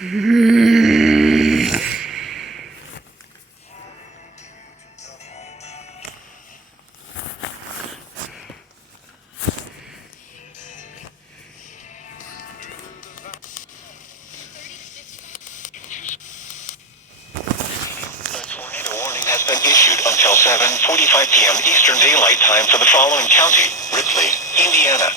Until 7:45 p.m. Eastern Daylight Time for the following county: Ripley, Indiana.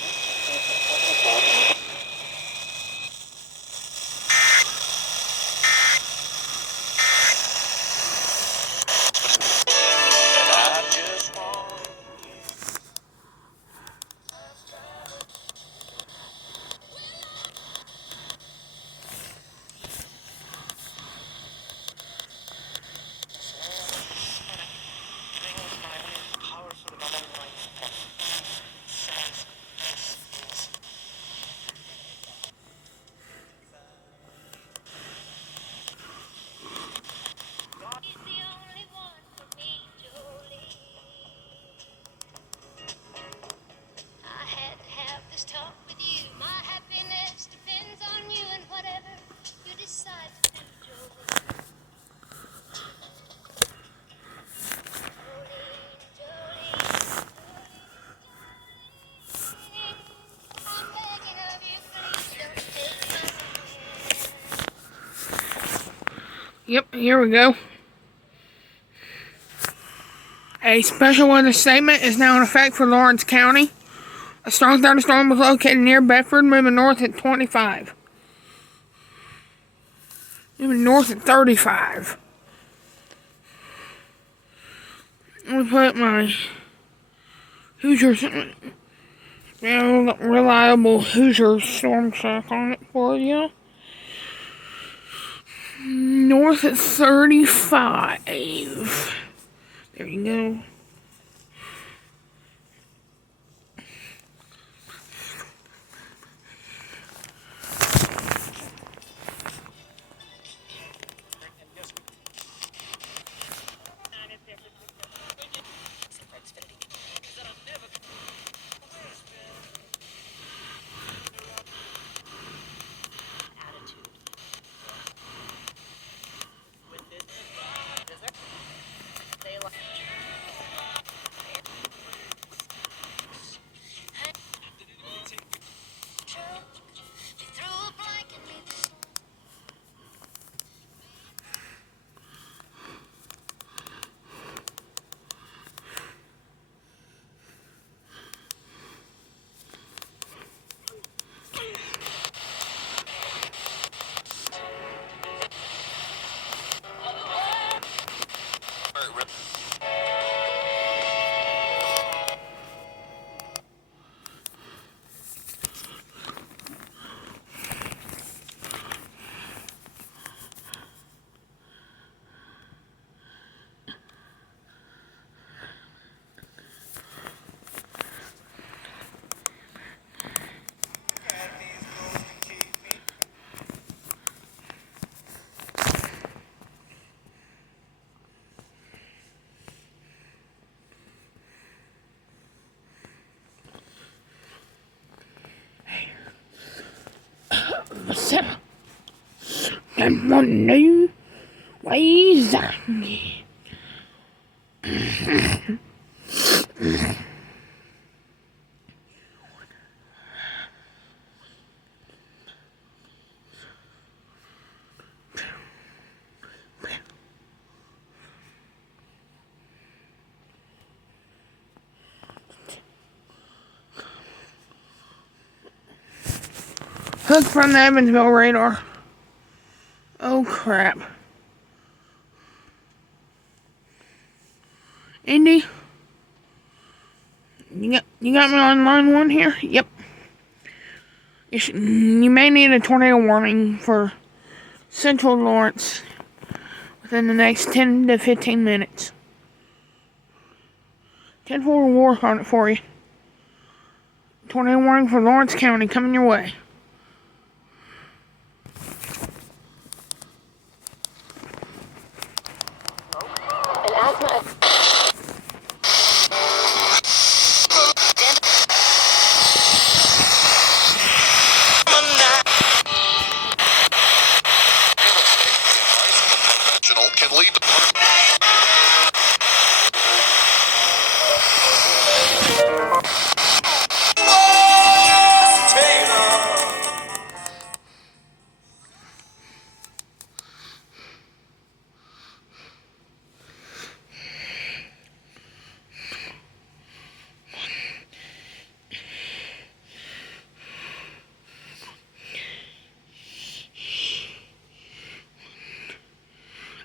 Yep, here we go. A special weather statement is now in effect for Lawrence County. A strong thunderstorm was located near Bedford, moving north at 25. Moving north at 35. Let me put my Hoosier, reliable Hoosier storm track on it for you. North at 35. There you go. And one new ways. Hook from the Evansville radar. Oh crap. Indy? You got me on line 1 here? Yep. You may need a tornado warning for Central Lawrence within the next 10 to 15 minutes. 10-4 will work on it for you. Tornado warning for Lawrence County coming your way.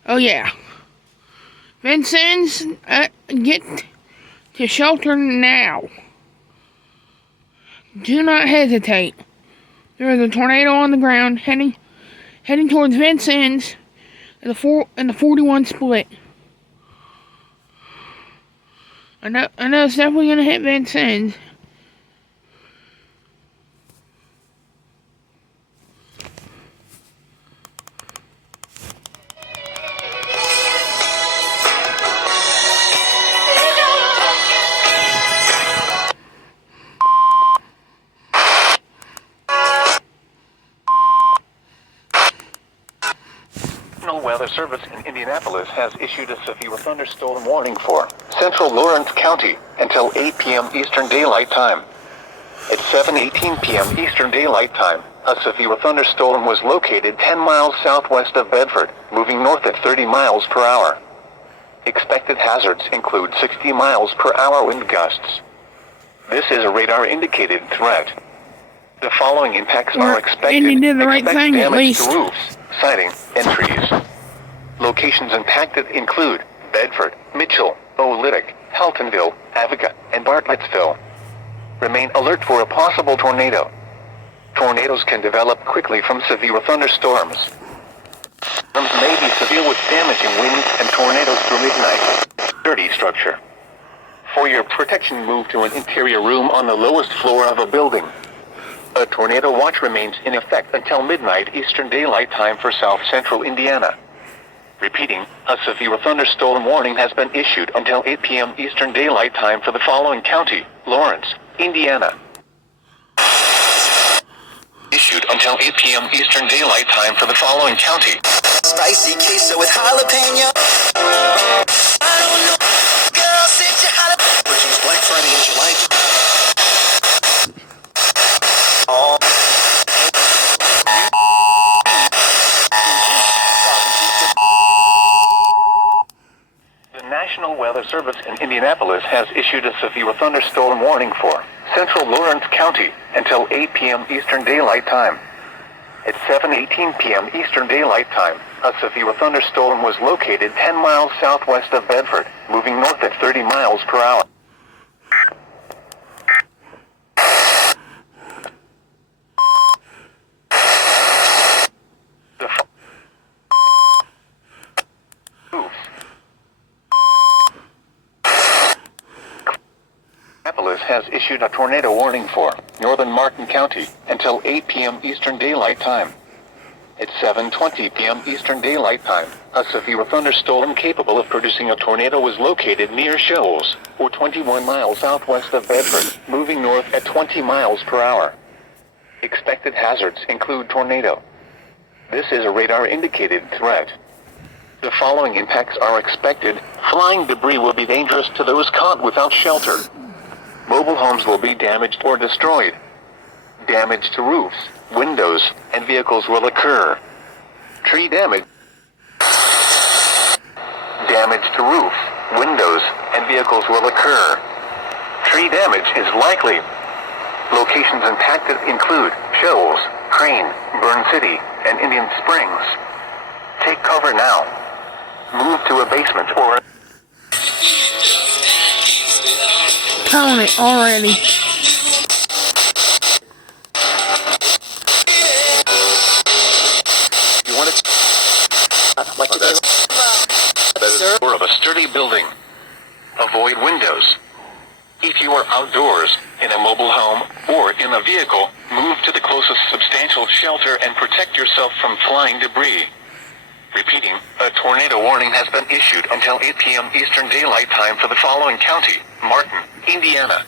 Oh yeah. Vincennes, get to shelter now. Do not hesitate. There is a tornado on the ground heading towards Vincennes in the 41 split. I know it's definitely gonna hit Vincennes. National Weather Service in Indianapolis has issued a severe thunderstorm warning for central Lawrence County until 8 p.m. Eastern Daylight Time. At 7:18 p.m. Eastern Daylight Time, a severe thunderstorm was located 10 miles southwest of Bedford, moving north at 30 miles per hour. Expected hazards include 60 miles per hour wind gusts. This is a radar-indicated threat. The following impacts are expected. And you did the right Expect thing, at damage least. to roofs, siding, and trees. Locations impacted include Bedford, Mitchell, Oolitic, Heltonville, Avica, and Bartlettsville. Remain alert for a possible tornado. Tornadoes can develop quickly from severe thunderstorms. Storms may be severe with damaging winds and tornadoes through midnight. Sturdy structure. For your protection, move to an interior room on the lowest floor of a building. A tornado watch remains in effect until midnight Eastern Daylight Time for South Central Indiana. Repeating, a severe thunderstorm warning has been issued until 8 p.m. Eastern Daylight Time for the following county: Lawrence, Indiana. Issued until 8 p.m. Eastern Daylight Time for the following county. Spicy queso with jalapeno. I don't know, girl, sit your jalapeno. Which was Black Friday in July. The National Weather Service in Indianapolis has issued a severe thunderstorm warning for central Lawrence County until 8 p.m. Eastern Daylight Time. At 7:18 p.m. Eastern Daylight Time, a severe thunderstorm was located 10 miles southwest of Bedford, moving north at 30 miles per hour. Indianapolis has issued a tornado warning for northern Martin County until 8 p.m. Eastern Daylight Time. At 7:20 p.m. Eastern Daylight Time, a severe thunderstorm capable of producing a tornado was located near Shoals, or 21 miles southwest of Bedford, moving north at 20 miles per hour. Expected hazards include tornado. This is a radar-indicated threat. The following impacts are expected. Flying debris will be dangerous to those caught without shelter. Mobile homes will be damaged or destroyed. Damage to roofs, windows, and vehicles will occur. Tree damage. Damage to roofs, windows, and vehicles will occur. Tree damage is likely. Locations impacted include Shoals, Crane, Burn City, and Indian Springs. Take cover now. Move to a basement or... Tone it already. You want it? Like that is door of a sturdy building. Avoid windows. If you are outdoors, in a mobile home, or in a vehicle, move to the closest substantial shelter and protect yourself from flying debris. Repeating, a tornado warning has been issued until 8 p.m. Eastern Daylight Time for the following county: Martin, Indiana.